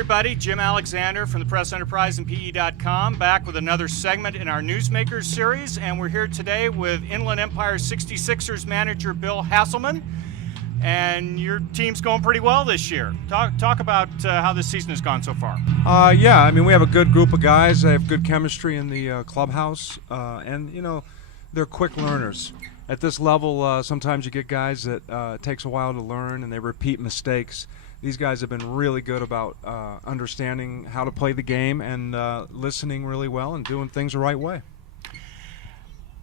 everybody. Jim Alexander from the Press Enterprise and PE.com, back with another segment in our Newsmakers series, and we're here today with Inland Empire 66ers manager Bill Haselman. And your team's going pretty well this year. Talk about how this season has gone so far. Yeah, I mean, we have a good group of guys. They have good chemistry in the clubhouse, and you know, they're quick learners. At this level, sometimes you get guys that it takes a while to learn and they repeat mistakes. These guys have been really good about understanding how to play the game and listening really well and doing things the right way.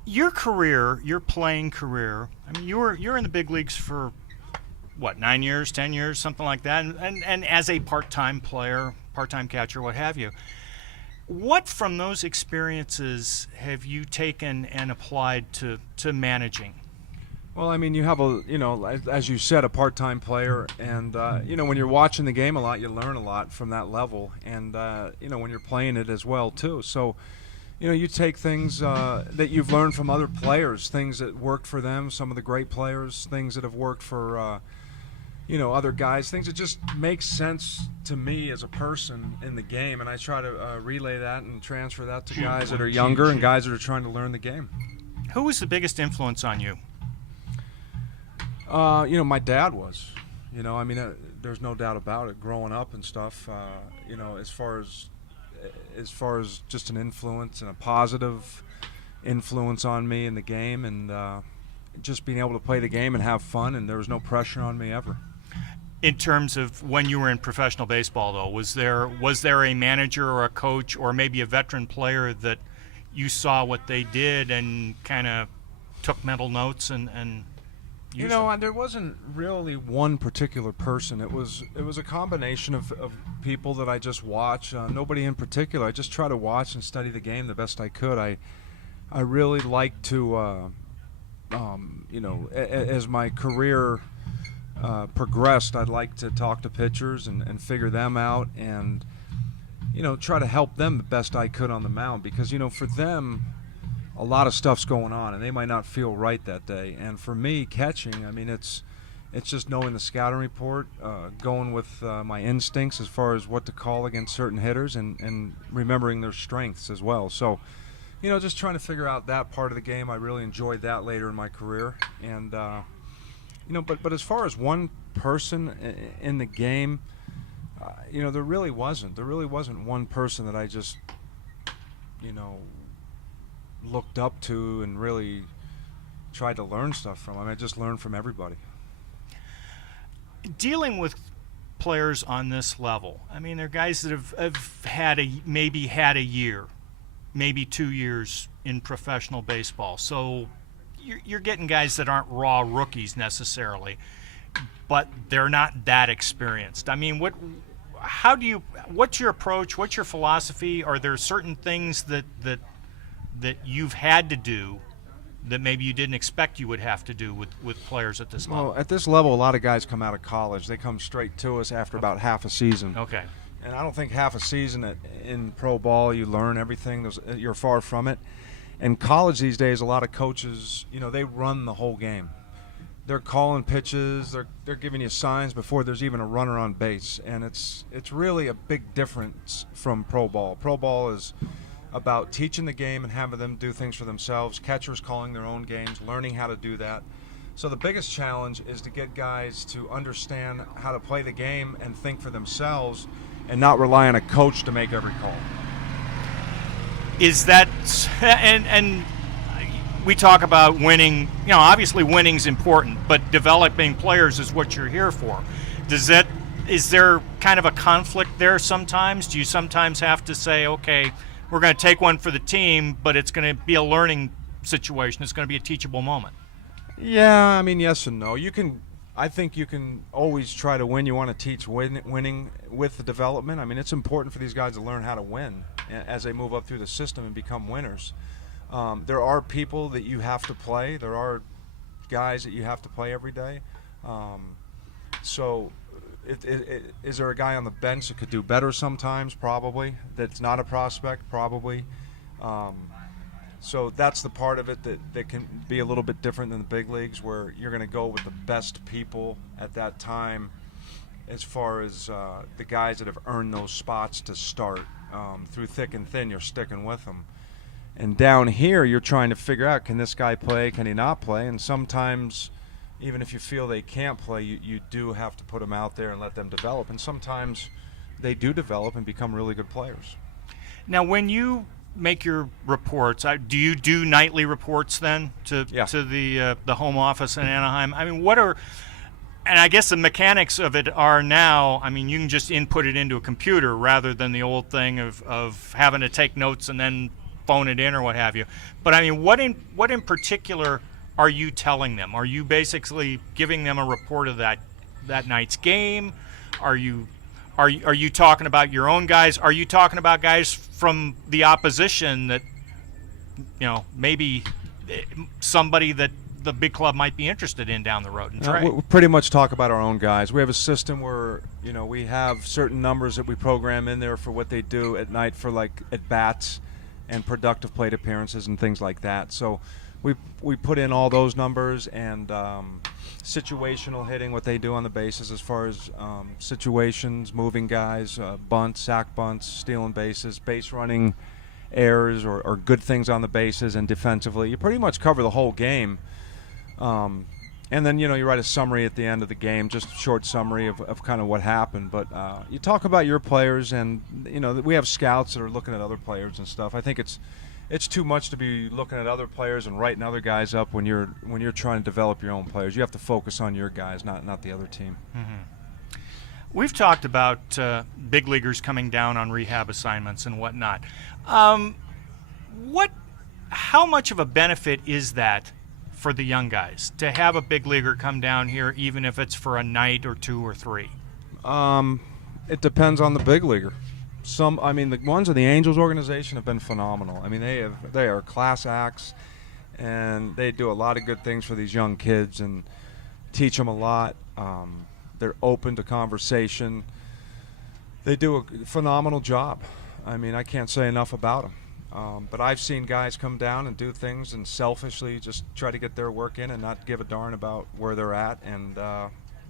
Your career, your playing career, I mean, you're in the big leagues for what, 9 years, 10 years, something like that, and as a part-time player, part-time catcher, what have you. What from those experiences have you taken and applied to managing? Well, I mean, you have as you said, a part-time player, and when you're watching the game a lot, you learn a lot from that level, and when you're playing it as well too. So, you take things that you've learned from other players, things that worked for them, some of the great players, things that have worked for other guys, things that just make sense to me as a person in the game, and I try to relay that and transfer that to guys that are younger and guys that are trying to learn the game. Who was the biggest influence on you? My dad was. There's no doubt about it. Growing up and stuff, as far as just an influence and a positive influence on me in the game, and just being able to play the game and have fun, and there was no pressure on me ever. In terms of when you were in professional baseball, though, was there a manager or a coach or maybe a veteran player that you saw what they did and kind of took mental notes and used them? There wasn't really one particular person. It was a combination of people that I just watch. Nobody in particular. I just try to watch and study the game the best I could. I really like to, as my career progressed, I'd like to talk to pitchers and figure them out and try to help them the best I could on the mound, because for them a lot of stuff's going on and they might not feel right that day, and for me catching, I mean, it's just knowing the scouting report, going with my instincts as far as what to call against certain hitters, and remembering their strengths as well. So just trying to figure out that part of the game. I really enjoyed that later in my career, and but as far as one person in the game, there really wasn't one person that I just, looked up to and really tried to learn stuff from. I mean, I just learned from everybody. Dealing with players on this level, I mean, they're guys that have had a year, maybe 2 years in professional baseball. So you're getting guys that aren't raw rookies necessarily, but they're not that experienced. I mean, what's your approach? What's your philosophy? Are there certain things that you've had to do that maybe you didn't expect you would have to do with players at this level? Well, at this level, a lot of guys come out of college. They come straight to us after about half a season. Okay. And I don't think half a season in pro ball you learn everything. You're far from it. In college these days, a lot of coaches, they run the whole game. They're calling pitches. They're giving you signs before there's even a runner on base, and it's really a big difference from pro ball. Pro ball is about teaching the game and having them do things for themselves. Catchers calling their own games, learning how to do that. So the biggest challenge is to get guys to understand how to play the game and think for themselves, and not rely on a coach to make every call. Is that, and we talk about winning, obviously winning's important, but developing players is what you're here for. Is there kind of a conflict there sometimes? Do you sometimes have to say, okay, we're going to take one for the team, but it's going to be a learning situation. It's going to be a teachable moment? Yeah, I mean, yes and no. I think you can always try to win. You want to teach winning with the development. I mean, it's important for these guys to learn how to win as they move up through the system and become winners. There are people that you have to play. There are guys that you have to play every day. So is there a guy on the bench that could do better sometimes? Probably. That's not a prospect? Probably. So that's the part of it that can be a little bit different than the big leagues, where you're going to go with the best people at that time as far as the guys that have earned those spots to start. Through thick and thin, you're sticking with them. And down here, you're trying to figure out, can this guy play, can he not play? And sometimes, even if you feel they can't play, you do have to put them out there and let them develop. And sometimes they do develop and become really good players. Now, when you make your reports, do you do nightly reports then to the home office in Anaheim? I mean, and I guess the mechanics of it are now, I mean, you can just input it into a computer rather than the old thing of having to take notes and then phone it in or what have you. But I mean, what in particular are you telling them? Are you basically giving them a report of that night's game? Are you talking about your own guys? Are you talking about guys from the opposition that, maybe somebody that the big club might be interested in down the road and trade? We pretty much talk about our own guys. We have a system where, we have certain numbers that we program in there for what they do at night for like at bats and productive plate appearances and things like that. So we put in all those numbers and situational hitting, what they do on the bases as far as situations, moving guys, bunts, sack bunts, stealing bases, base running errors or good things on the bases, and defensively. You pretty much cover the whole game. And then, you write a summary at the end of the game, just a short summary of kind of what happened. But you talk about your players, and, we have scouts that are looking at other players and stuff. I think it's too much to be looking at other players and writing other guys up when you're trying to develop your own players. You have to focus on your guys, not the other team. Mm-hmm. We've talked about big leaguers coming down on rehab assignments and whatnot. How much of a benefit is that for the young guys to have a big leaguer come down here, even if it's for a night or two or three? It depends on the big leaguer. The ones in the Angels organization have been phenomenal. I mean, they are class acts, and they do a lot of good things for these young kids and teach them a lot. They're open to conversation. They do a phenomenal job. I mean, I can't say enough about them. But I've seen guys come down and do things and selfishly just try to get their work in and not give a darn about where they're at and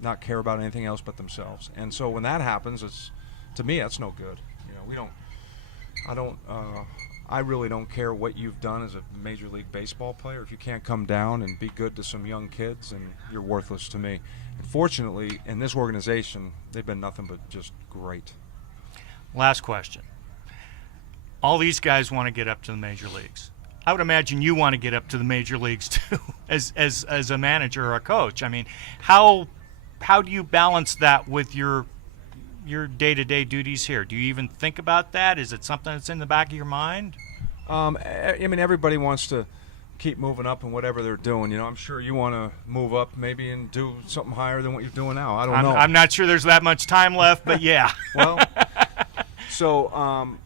not care about anything else but themselves. And so when that happens, to me, that's no good. I really don't care what you've done as a Major League Baseball player. If you can't come down and be good to some young kids, and you're worthless to me. And fortunately, in this organization, they've been nothing but just great. Last question. All these guys want to get up to the major leagues. I would imagine you want to get up to the major leagues too, as a manager or a coach. I mean, how do you balance that with your day-to-day duties here? Do you even think about that? Is it something that's in the back of your mind? Everybody wants to keep moving up in whatever they're doing. I'm sure you want to move up maybe and do something higher than what you're doing now. I don't know. I'm not sure there's that much time left, but yeah. Well, so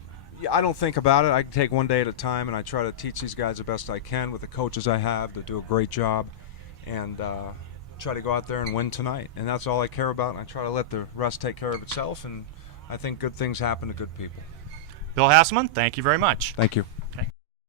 I don't think about it. I take one day at a time, and I try to teach these guys the best I can with the coaches I have. They do a great job, and try to go out there and win tonight. And that's all I care about, and I try to let the rest take care of itself, and I think good things happen to good people. Bill Haselman, thank you very much. Thank you.